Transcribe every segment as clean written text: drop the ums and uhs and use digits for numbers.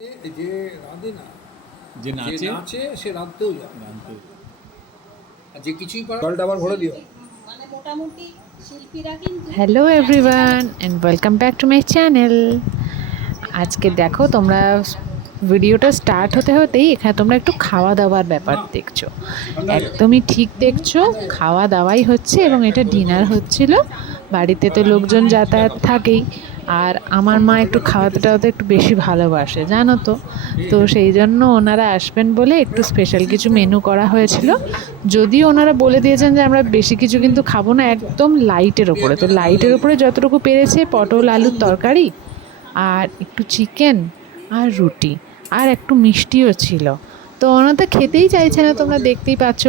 যে রাঁধে না, যে নাচে নাচে সে রাঁধতেও জানে, জানতো। আর যে কিছুই পারে জলটা আবার ভরে দিও। মানে মোটামুটি শিল্পীরা কিন্তু hello everyone and welcome back to my channel. আজকে দেখো তোমরা ভিডিওটা স্টার্ট হতে হতেই এখানে তোমরা একটু খাওয়া দাওয়ার ব্যাপার দেখছো। একদমই ঠিক দেখছো, খাওয়া দাওয়াই হচ্ছে এবং এটা ডিনার হচ্ছিল। বাড়িতে তো লোকজন যাতায়াত থাকেই, আর আমার মা একটু খাওয়াতে টাওয়াতে একটু বেশি ভালোবাসে জানো তো। তো সেই জন্য ওনারা আসবেন বলে একটু স্পেশাল কিছু মেনু করা হয়েছিল। যদিও ওনারা বলে দিয়েছেন যে আমরা বেশি কিছু কিন্তু খাবো না, একদম লাইটের ওপরে। তো লাইটের ওপরে যতটুকু পেরেছে পটল আলুর তরকারি আর একটু চিকেন আর রুটি আর একটু মিষ্টিও ছিল। তো ওনারা তো খেতেই চাইছে না, তোমরা দেখতেই পাচ্ছ।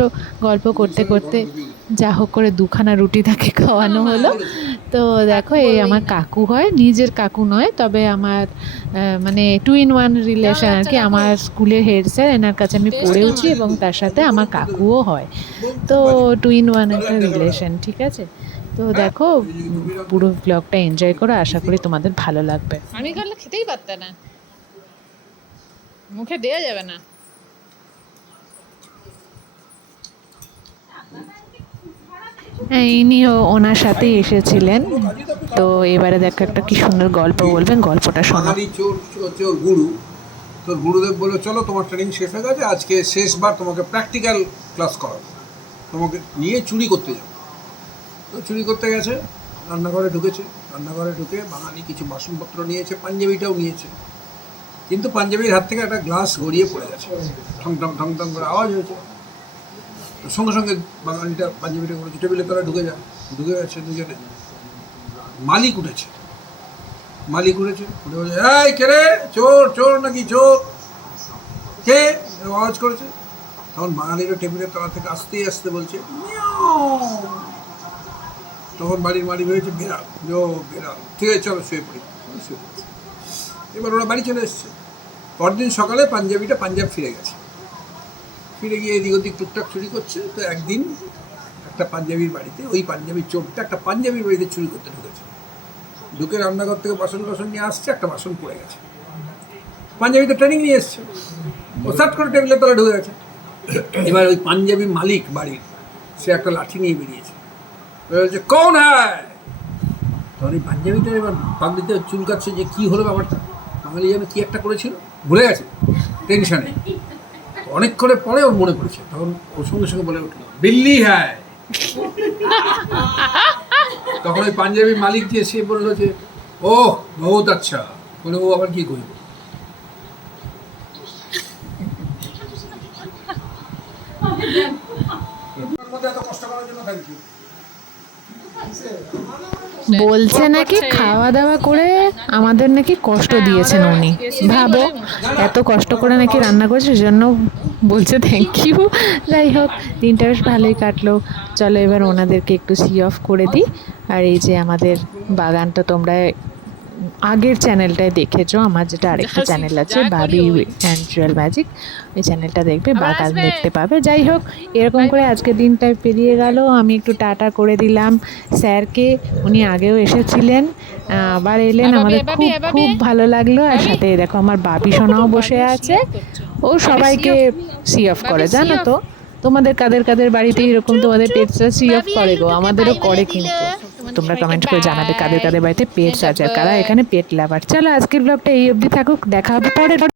গল্প করতে করতে যা হোক করে দুখানা রুটি তাকে খাওয়ানো হলো। তো দেখো, এই আমার কাকু হয়, নিজের কাকু নয়, তবে আমার মানে 2 in 1 রিলেশন আর কি। আমার স্কুলের হেড স্যার, এনার কাছে আমি পড়েওছি এবং তার সাথে আমার কাকুও হয়। তো 2 in 1 একটা রিলেশন, ঠিক আছে। তো দেখো, পুরো ব্লগটা এনজয় করো, আশা করি তোমাদের ভালো লাগবে। আমি করলে খেতেই পারতে না, মুখে দেওয়া যাবে না। ইনিও ওনার সাথেই এসেছিলেন। তো এবারে দেখো একটা কি সুন্দর গল্প বলবেন, গল্পটা শোনো। বাঙালি চোর হচ্ছে ওর গুরু। তোর গুরুদেব বললো চলো তোমার ট্রেনিং শেষ হয়ে গেছে, আজকে শেষবার তোমাকে প্র্যাকটিক্যাল ক্লাস করাবো, তোমাকে নিয়ে চুরি করতে যাবো। তো চুরি করতে গেছে, রান্নাঘরে ঢুকেছে। রান্নাঘরে ঢুকে বাঙালি কিছু বাসনপত্র নিয়েছে, পাঞ্জাবিটাও নিয়েছে, কিন্তু পাঞ্জাবির হাত থেকে একটা গ্লাস গড়িয়ে পড়ে গেছে। ঠং ঠং ঠং ঠং করে আওয়াজ হয়েছে। তো সঙ্গে সঙ্গে বাঙালিটা পাঞ্জাবিটা করেছে, টেবিলে তারা ঢুকে গেছে দুজনে। মালিক উঠেছে, উঠে বলছে, এই কে রে, চোর চোর নাকি চোর, কে আওয়াজ করেছে? তখন বাঙালিরা টেবিলের তলা থেকে আস্তে আস্তে বলছে মিয়াও। তখন বাড়ির মালিক হয়েছে বিড়াল, বিড়াল। ঠিক আছে চলো শুয়ে পড়ি। এবার ওরা বাড়ি চলে এসছে। পরদিন সকালে পাঞ্জাবিটা পাঞ্জাব ফিরে গেছে। ফিরে গিয়ে এদিক ওদিক টুকটাক চুরি করছে। তো একদিন একটা পাঞ্জাবির বাড়িতে, ওই পাঞ্জাবির চোরটা একটা পাঞ্জাবির বাড়িতে চুরি করতে ঢুকেছে। ঢুকে রান্নাঘর থেকে বাসন নিয়ে আসছে, একটা বাসন পড়ে গেছে। পাঞ্জাবিতে ট্রেনিং নিয়ে এসছে, ও সাট করে টেবিলের তলা ঢুকে গেছে। এবার ওই পাঞ্জাবি মালিক বাড়ির, সে একটা লাঠি নিয়ে বেরিয়েছে, বলছে কোন হ্যায়। তখন এই পাঞ্জাবিটা এবার পাগড়িতে চুলকাচ্ছে যে কী হলো ব্যাপারটা। বাঙালি যেন কী একটা করেছিল, ভুলে গেছে টেনশনে। অনেকক্ষণের পরে ওর মনে পড়েছে, তখন ওর সঙ্গে সঙ্গে বলে উঠলো বিল্লি হ্যায়। তখন ওই পাঞ্জাবি মালিক যে সে বললো যে ওহ বহুত আচ্ছা, বলে ও আবার কি করবে। বলছে নাকি খাওয়া দাওয়া করে আমাদের নাকি কষ্ট দিয়েছেন উনি। ভাবো, এত কষ্ট করে নাকি রান্না করেছে, সেজন্য বলছে থ্যাংক ইউ। যাই হোক, দিনটা বেশ ভালোই কাটলো। চলো এবার ওনাদেরকে একটু সি অফ করে দিই। আর এই যে আমাদের বাগানটা তোমরা আগের চ্যানেলটায় দেখেছো, আমার যেটা আরেকটা চ্যানেল আছে বাবি অ্যান্ড রিয়েল ম্যাজিক, ওই চ্যানেলটা দেখবে, বাগান দেখতে পাবে। যাই হোক, এরকম করে আজকে দিনটা পেরিয়ে গেল। আমি একটু টাটা করে দিলাম স্যারকে, উনি আগেও এসেছিলেন, আবার এলেন, আমাদের খুব খুব ভালো লাগলো। আর সাথে দেখো আমার বাবি সোনাও বসে আছে, ও সবাইকে সি অফ করে। জানো তো, তোমাদের কাদের কাদের বাড়িতে এরকম তোমাদের পেটসরা সি অফ করে গো? আমাদেরও করে কিন্তু। তোমরা কমেন্ট করে জানাবে কাদের কাদের বাড়িতে পেটস আছে, কারা এখানে পেট লাভার। চলো আজকের ব্লগটা এই অবধি থাকুক, দেখা হবে পরে।